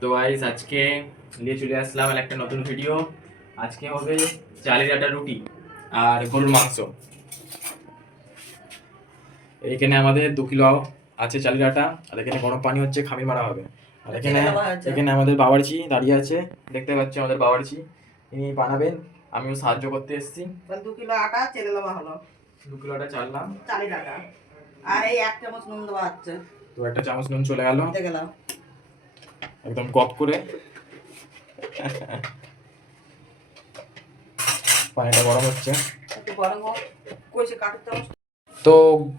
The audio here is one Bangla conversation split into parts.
তো গাইস আজকে নিয়ে চলে আসলাম একটা নতুন ভিডিও। আজকে হবে চালের আটা রুটি আর গরুর মাংস। এইখানে আমাদের 2 কিলো আছে চালের আটা, আর এখানে গরম পানি হচ্ছে, খামির মারা হবে। আর এখানে এখানে আমাদের বাবুর্চি দাঁড়িয়ে আছে, দেখতে পাচ্ছি আমাদের বাবুর্চি, ইনি বানাবেন, আমিও সাহায্য করতে এসেছি। 2 কিলো আটা চেলে দেওয়া হলো, 2 কিলো আটা চাললাম, চালের আটা, আর এই 1 চামচ নুন দেওয়া হচ্ছে। তো 1 চামচ নুন চলে গেল গেল একদম গপ করে। পানিটা গরম হচ্ছে, একটু গরম হোক, কইছে কাঠের চামচ। তো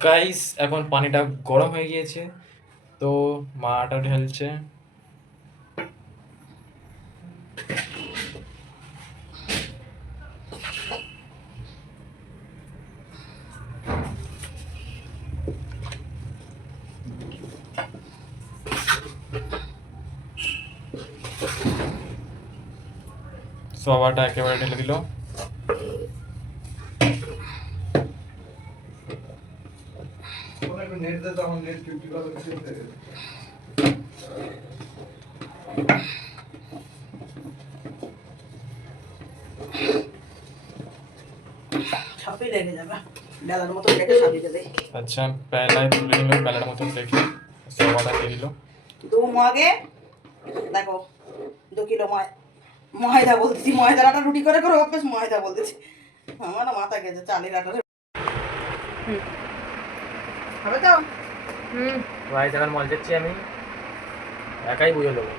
গাইস এখন পানিটা গরম হয়ে গিয়েছে, তো মা আটা ঢেলছে। সব আটা একেবারে ঢেলে দিল। ছাপে লেগে যাবে, বেলার মতো রেখে সাজিয়ে দেবে। আচ্ছা, পেলায় তুলে নিল, বেলার মতন রেখে সব আটা দিয়ে দিল। 2 মগে দেখো 2 কিলো ময়দা বলতেছি, ময়দার আটা রুটি করে করে অভ্যেস ময়দা বলতেছি, আমার না মাথা গেছে। চালের আটা হবে তো। গাইস এখন মল যাচ্ছি, আমি একাই বুঝে দেবো,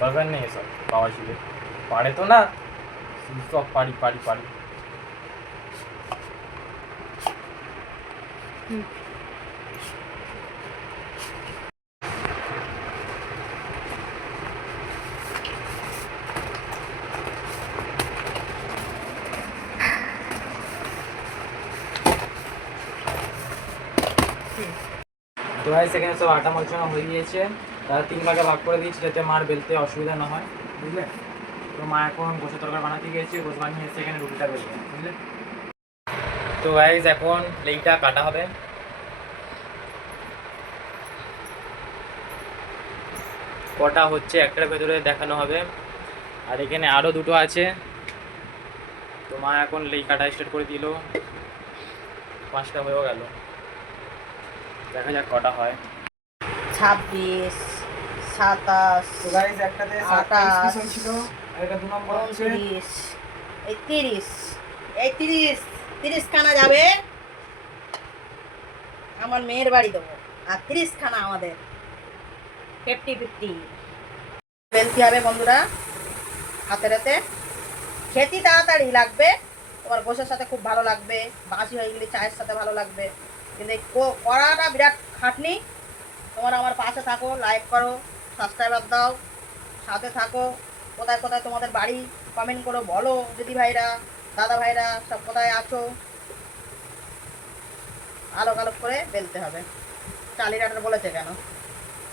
দরকার নেই এসব বাবা ছিল পারে তো না, সব পারি পারি পারি। তো ভাই সেখানে সব আটা মলচানো হয়ে গিয়েছে, তারা 3 ভাগে ভাগ করে দিয়েছি যাতে মার বেলতে অসুবিধা না হয়, বুঝলে। তো মা এখন গোসা তরকারি বানাতে গিয়েছে, গোস বানিয়ে এসে এখানে রুটিটা বেলবে, বুঝলে। তো গাইস এখন লেইটা কাটা হবে। কটা হচ্ছে একটার ভেতরে দেখানো হবে, আর এখানে আরও 2টো আছে। তো মা এখন লেই কাটা স্টার্ট করে দিল, 5টা হয়েও গেল, দেখা যাক কটা হয়। 26, 27, তো গাইস একটাতে 28 পিস ছিল, আর এটা 2 নম্বর হচ্ছে 29, এই 30, এই 30 খানা যাবে আমার মেয়ের বাড়ি দেবো, আর 30 খানা আমাদের 50-50 বেলতে হবে বন্ধুরা। হাতে হাতে খেতে তাড়াতাড়ি লাগবে, তোমার গোশের সাথে খুব ভালো লাগবে, বাসি হয়ে গেলে চায়ের সাথে ভালো লাগবে, কিন্তু এই কড়াটা বিরাট খাটনি। তোমরা আমার পাশে থাকো, লাইক করো, সাবস্ক্রাইবার দাও, সাথে থাকো। কোথায় কোথায় তোমাদের বাড়ি কমেন্ট করো, বলো দিদি ভাইরা, দাদা ভাইরা সব কোথায় আছো। আলোক আলোক করে বেলতে হবে। চালের আটার বলেছে কেন,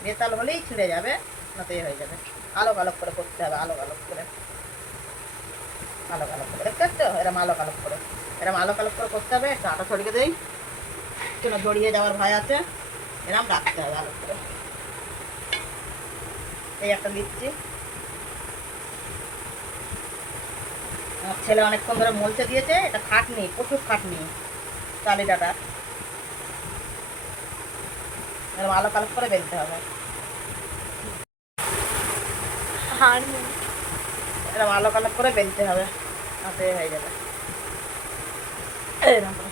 বেতাল হলেই ছিঁড়ে যাবে, নাতে হয়ে যাবে। আলোক আলোক করে করতে হবে, আলোক আলোক করে, আলোক আলোক করে, দেখতে পাচ্ছ, এরম আলোক আলোক করে, এরম আলোক আলোক করে করতে হবে। একটু আটা ছড়িয়ে দেই, কেন জড়িয়ে যাওয়ার ভয় আছে, এরম রাখতে হবে আলোক করে। এই একটা দিচ্ছি, আমার ছেলে অনেকক্ষণ ধরে মলচে দিয়েছে, এটা খাটনি, প্রচুর খাটনি চালের আটা। এরকম আলোক আলোক করে বেলতে হবে, এরকম আলোক আলোক করে বেলতে হবে, হাতে হয়ে যাবে এরকম করে।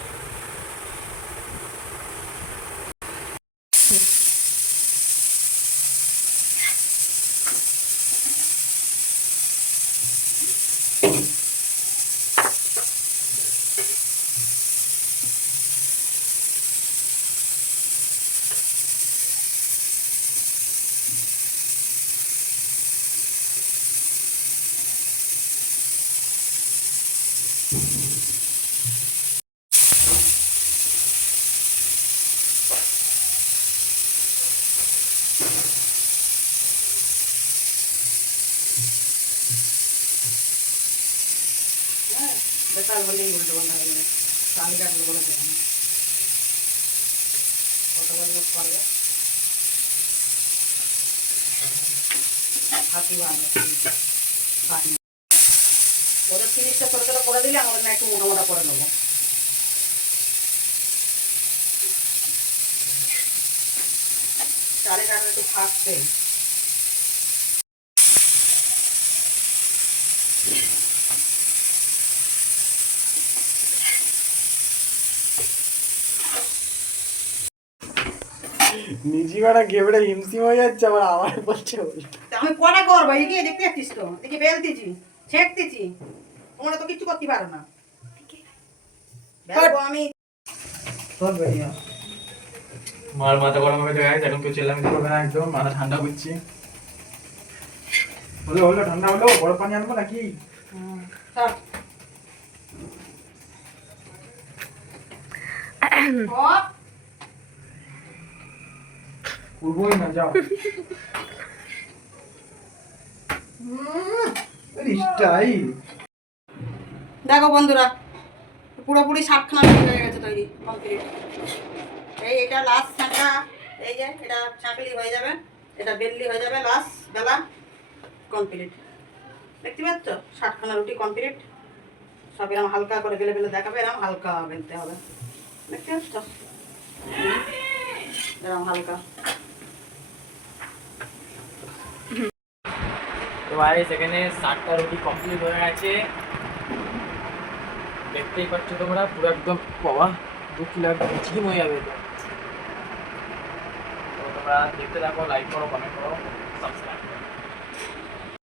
বেতাল হলেই উল্টো পাল্টা হয়ে যাবে, চালের আটা বলে দেবেন কতবার লোক করবে। হাতি ভালো ওদের 30টা ছোটো ছোটো করে দিলে আমাদের না একটু মোটা মোটা করে নেবো। চালের আটা একটু থাকবে। নিজি বাড়া গেবড়ে হিমসিম হয়ে যাচ্ছে আবার আমার বলছে আমি কটা করবো এগিয়ে দেখতে যাচ্ছিস তো দেখি বেলতেছি ছেঁকতেছি তোমরা তো কিছু করতে পারো না আমি মার মাথা গরম হয়ে গেছে এখন কেউ চেল্লামি করবে না একদম মাথা ঠান্ডা করছি হলো হলো ঠান্ডা হলো বড় পানি আনবো নাকি উঠবোই না যাও স্টাইল দেখো বন্ধুরা পুরোপুরি শাকখানা হয়ে গেছে তৈরি কমপ্লিট এটা লাস্ট ছাঁকা এই যে এটা ছাঁকলি হয়ে যাবে এটা বেললি হয়ে যাবে লাস্ট বেলা কমপ্লিট দেখতে পাচ্ছ 60খানা রুটি কমপ্লিট সব এরকম হালকা করে বেলে বেলে দেখাবে এরকম হালকা বেলতে হবে দেখতে পাচ্ছ এরকম হালকা তো ভাই সেখানে 60টা রুটি কমপ্লিট হয়ে গেছে দেখতেই পাচ্ছ তোমরা পুরো একদম বাবা 2 কিলো একদম চিম হয়ে যাবে তো তোমরা দেখতে থাকো লাইক করো কমেন্ট করো সাবস্ক্রাইব